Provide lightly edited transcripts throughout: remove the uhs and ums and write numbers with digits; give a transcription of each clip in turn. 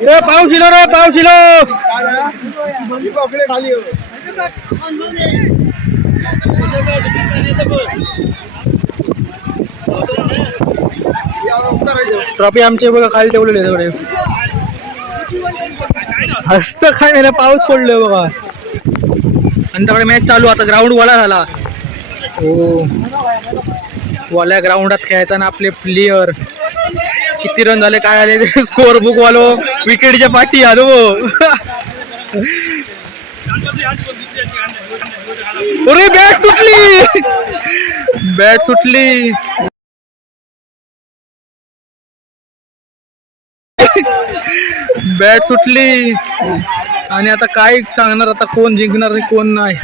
पाऊस इलो रे, पाऊस इलो. ट्रॉफी आमचे बघा खाली ठेवलेले थोडे. हस्त काय नाही, पाऊस पडलोय बघा. आणि त्याकडे मॅच चालू. आता ग्राउंड वाला झाला. हो, वाल्या ग्राउंडात खेळताना आपले प्लेयर किती रन झाले काय आले स्कोर बुक वालो विकेटच्या पाठी आलो. अरे बॅट सुटली, बॅट सुटली. बॅट सुटली आणि आता काय सांगणार, आता कोण जिंकणार आणि कोण नाही.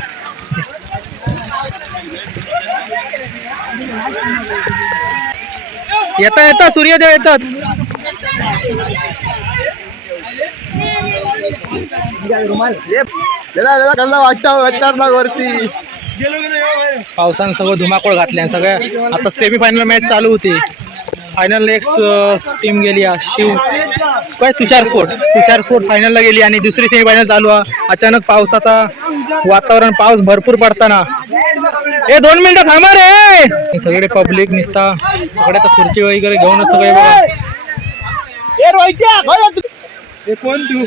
येता येता सूर्यदेव येतात. पावसानं सगळं धुमाकूळ घातले. सगळ्या आता सेमीफायनल मॅच चालू होती. फायनल एक टीम गेली शिव काय तुषार स्पोर्ट फायनलला गेली आणि दुसरी सेमीफायनल चालू आहे. अचानक पावसाचा वातावरण, पाऊस भरपूर पडताना. 2 मिनिटं थांबा रे. सगळे पब्लिक निसता सगळे आता खुर्ची वगैरे घेऊन सगळे बघा. कोण तू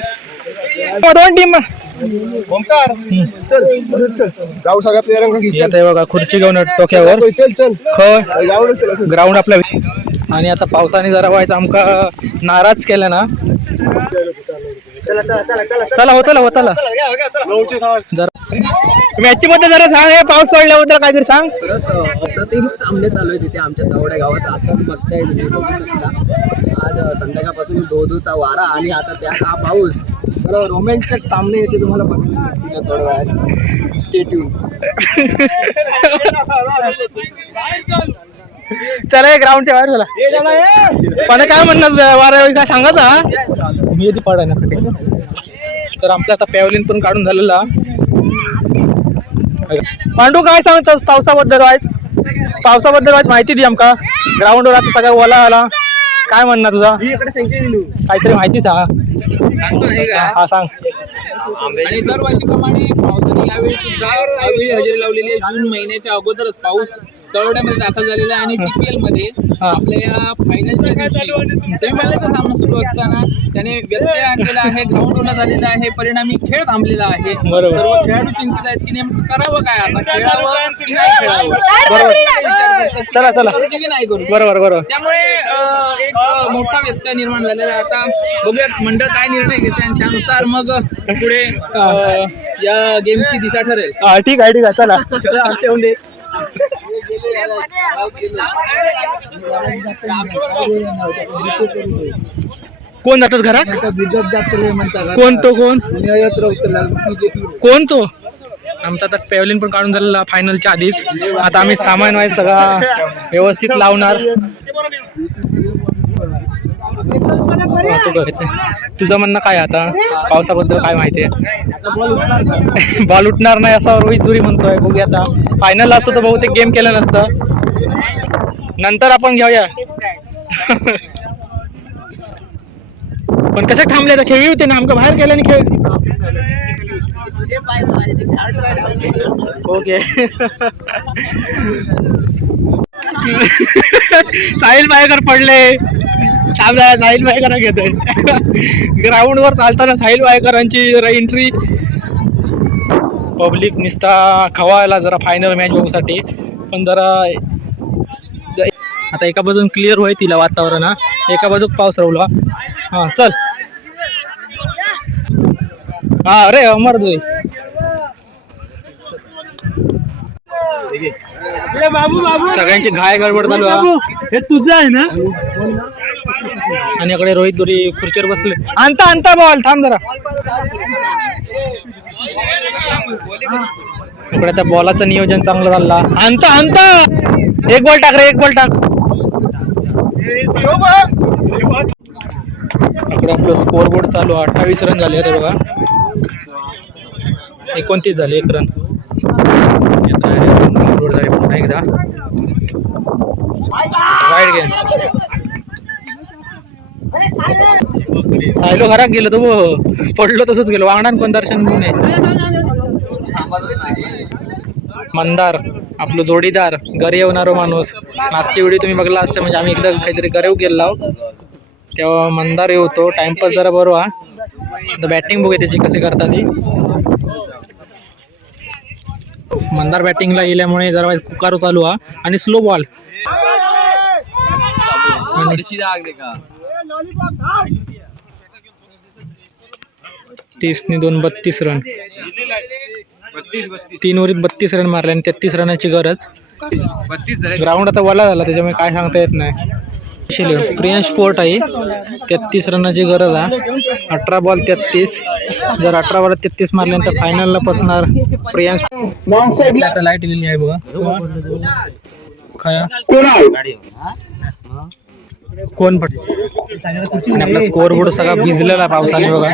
2 टीम बघा खुर्ची घेऊन टोक्यावर. ग्राउंड आपल्या आणि आता पावसाने जरा व्हायचं आमका नाराज केला ना. चला होताला जरा मॅच मध्ये जरा सांग. पाऊस पडल्याबद्दल काहीतरी सांग. अप्रतिम सामने चालू आहे तिथे आमच्या तवड्या गावात. आताच बघताय तुम्ही, बघू शकता आज संध्याकाळपासून धोधूचा वारा आणि आता त्यात हा पाऊस. रोमॅन्टिक सामने येते तुम्हाला बघायला थोड्या वेळात. Stay tune. चला ग्राउंडच्या बाहेर चला. पण काय म्हणणार वारा काय सांगायचा मी येते पडा ना. तर आमचं आता पॅव्हलिन पण काढून झालेला. पांडू काय सांगतो पावसाबद्दल वाईज माहिती दी आमका. ग्राउंडवर आता सगळं ओला आला. काय म्हणणार तुझा काहीतरी माहिती सांग. हा सांग. आणि दरवर्षीप्रमाणे पावसाने यावेळी सुद्धा अवेळी हजेरी लावलेली आहे. जून महिन्याच्या अगोदरच पाऊस तळवड्यामध्ये दाखल झालेला आहे आणि DPL मध्ये आपल्या या फायनलच्या दिवशी सेमीफायनलचा सामना सुरू असताना त्याने व्यत्यय आणलेला आहे. ग्राउंडवरला झालेला आहे. परिणामी खेळ थांबलेला आहे. सर्व खेळाडू चिंतित आहेत की नेमकं करावं काय, आता खेळावं की नाही खेळावं, विचार करतात की नाही करू. बरोबर. त्यामुळे एक मोठा व्यत्यय निर्माण झालेला आहे. आता बघूया मंडळ काय निर्णय घेते आणि त्यानुसार मग पुढे या गेमची दिशा ठरेल. ठीक आहे चला येऊन दे. कोण जातात घरात? कोण तो? आमचा आता पॅव्हलिन पण काढून झालेला फायनलच्या आधीच. आता आम्ही सामान वाईज सगळा व्यवस्थित लावणार. तुझं म्हणणं काय आता पावसाबद्दल काय माहिती आहे? बॉल उठणार नाही असं रोहित दुरी म्हणतोय. बघूया आता. फायनल असतं तर बहुतेक गेम केलं नसतं. नंतर आपण घेऊया. पण कसे थांबले तर खेळी होते ना आमका बाहेर गेले आणि खेळ. ओके. साहिल बायकर पडले. साहिल वायकर घेतोय. ग्राउंड वर चालताना साहिल वायकरांची जरा एंट्री. पब्लिक निसता खवायला जरा फायनल मॅच बघूसाठी. पण जरा आता एका बाजून क्लिअर होय तिला वातावरण, एका बाजूक पाऊस रवला. हा चल. हा अरे अमर दुई सगळ्यांची घाय गडबड चालू. हे तुझं आहे ना. आणि इकडे रोहित दुरी खुर्चीवर बसले. आणता बॉल थांब जरा. इकडे त्या बॉलाचं नियोजन चांगलं झालं. आणता एक बॉल टाक रे, एक बॉल टाक. इकडे आपलं स्कोर बोर्ड चालू. 28 रन झाले होते बघा. 29 झाले. 1 रन झाले. पुन्हा एकदा वाईड गेम. सायलो घरात गेलो तो पडलो तसंच गेलो वांगडान कोण दर्शन घेऊन मंदार आपलं जोडीदार घरी येणारो माणूस. मागची व्हिडिओ तुम्ही बघला असता म्हणजे आम्ही एकदा काहीतरी गरेव गेलो तेव्हा मंदार येतो टाइमपास जरा बरो हा. आता बॅटिंग बघूया त्याची कशी करतात ती. मंदार बॅटिंगला गेल्यामुळे जरा कुकारो चालू हा आणि स्लो बॉल 30-2 32 रन 3 ओव्हरीत 32 रन मारले आणि 33 रनाची गरज. ग्राउंड आता वला झाला त्याच्यामुळे काय सांगता येत नाही. प्रियांश स्पोर्ट आहे 33 रनाची गरज आहे. 18 बॉल 33. जर 18 बॉल 33 मारल्यानंतर फायनलला पोचणार प्रियांश. लाईट लिहिली आहे बघा कोण पट आणि आपला स्कोअर बोर्ड सगळा भिजलेला पावसाने बघा.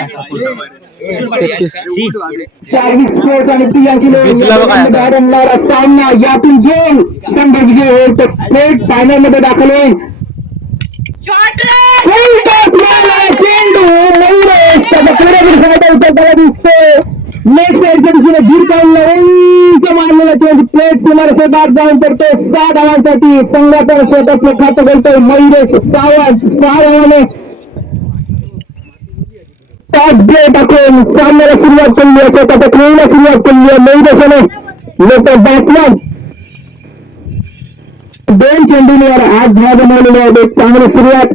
33 भिजला बघा सामना यातून जे संघ विजय होईल तो थेट फायनल मध्ये दाखल होईल. चेंडू मारलेला चेंडू प्लेट सीमारेषे बाद जाऊन पडतो. 6 धावांसाठी संघाचा स्वतःचं खातं करतोय मयुरेश सावंत. 6 धावाने टाकून सामन्याला सुरुवात केली आहे. स्वतःच्या खेळीला सुरुवात केली आहे मयुरेशाने. लोक बॅट्समॅन 2 चेंडूंवर 8 धावा बनवलेले आहेत. एक चांगली सुरुवात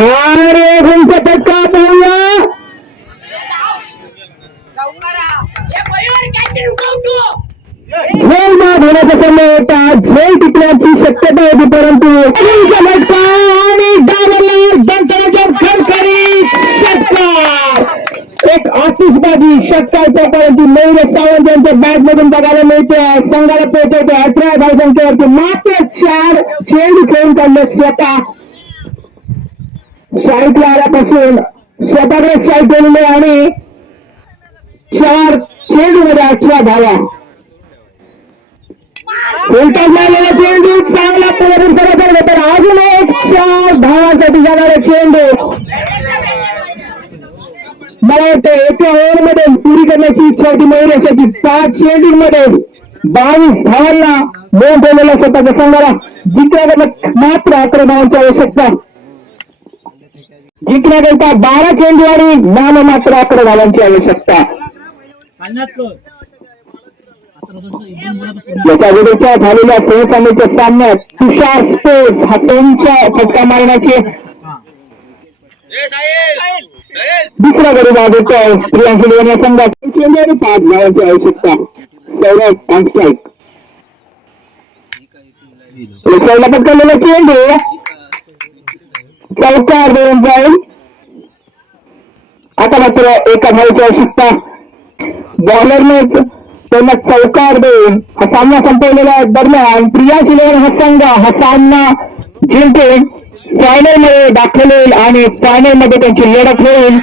आणि गुंचा फटका पाहूया. झेल बाद होण्याचा समय होता. झेल टिकण्याची शक्यता होती परंतु फटका आणि डावलला दंतराच्या खरखरीत षटकार. एक आतिषबाजी षटकारचा परंतु मयुरेश सावंत यांच्या बॅट मधून बघायला मिळते. संघाला पोहोचवते 18 धावसंख्येवरती. मात्र 4 चेंडू खेळून काढले स्वतः. स्ट्राईकला आल्यापासून स्वतःकडे स्ट्राईक केलेले आणि 4 चेंडू मध्ये 18 धावा. उलटा झालेला चेंडू चांगला पुनरुत्तर होता. अजून एक 4 धावांसाठी जाणारा चेंडू. मला वाटतं एका ओव्हरमध्ये पुरी करण्याची इच्छा होती मयुरेशाची. 5 चेंडूंमध्ये 22 धावांना मोल ठेवलेला स्वतःच्या संघाला. जिंकण्याकरता मात्र 11 धावांची आवश्यकता. जिंकण्याकरता 12 चेंडू आणि नाममात्र 11 धावांची आवश्यकता. याच्या विरुद्धच्या झालेल्या सेमीफायनलच्या सामन्यात तुषार स्पोर्ट्स हा सेमीचा फटका मारण्याची दुसरा गडी बाजूचा प्रियांशु या संघात चेंडू आणि 5 धावांची आवश्यकता. Saurabh on strike. पटकवलेला चेंडू चौकार देऊन जाईल. आता मात्र एका धावाची आवश्यकता. बॉलरनेच त्यांना चौकार देऊन हा सामना संपवलेल्या दरम्यान प्रियांशु हा संघ हा सामना जिंकून फायनल मध्ये दाखल होईल आणि फायनल मध्ये त्यांची लढत होईल.